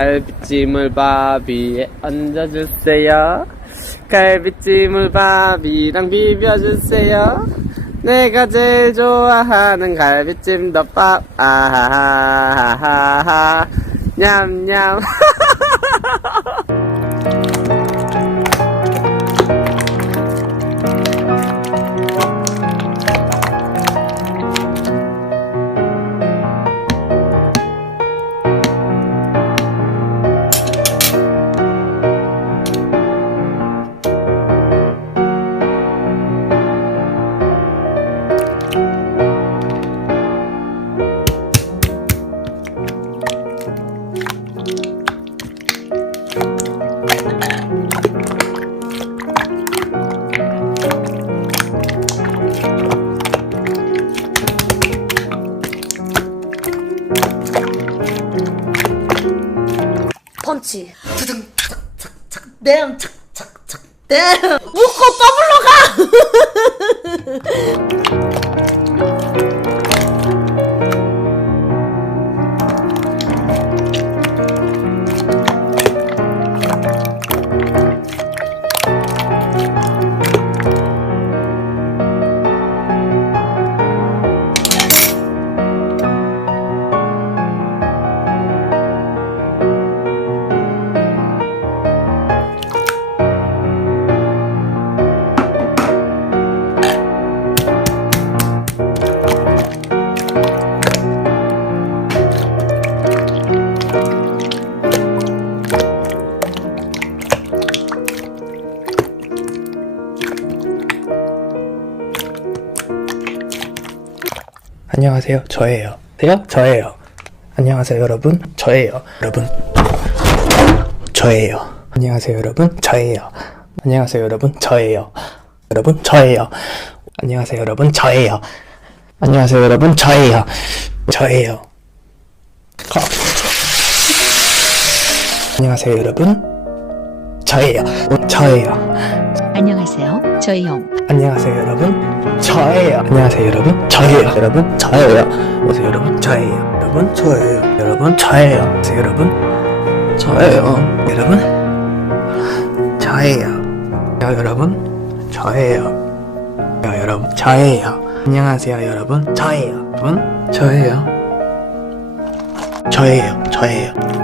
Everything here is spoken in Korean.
갈비찜을 밥 위에 얹어주세요. 갈비찜을 밥 위랑 비벼주세요. 내가 제일 좋아하는 갈비찜 덮밥 아하하하하 냠냠 펀치. 두둥 착착착 댐 착착착 댐. 묶고 더블로 안녕하세요. 저예요. 세요? 저예요. 안녕하세요, 여러분. 저예요. 여러분. 저예요. 안녕하세요, 여러분. 저예요. 안녕하세요, 여러분. 저예요. 여러분, 저예요. 안녕하세요, 여러분. 저예요. 안녕하세요, 여러분. 저예요. 저예요. 가. 안녕하세요, 여러분. 저예요. 저예요. 안녕하세요. 저희요. 안녕하세요 여러분. 저예요. 안녕하세요 여러분. 저예요 여러분. 저예요. 안녕하세요 여러분. 저예요 여러분. 저예요 여러분. 저예요. 안녕하세요 여러분. 저예요 여러분. 저예요. 야, 여러분. 저예요. 야, 여러분. 저예요. 안녕하세요 여러분. 저예요 여러분. 저예요. 저예요. 저예요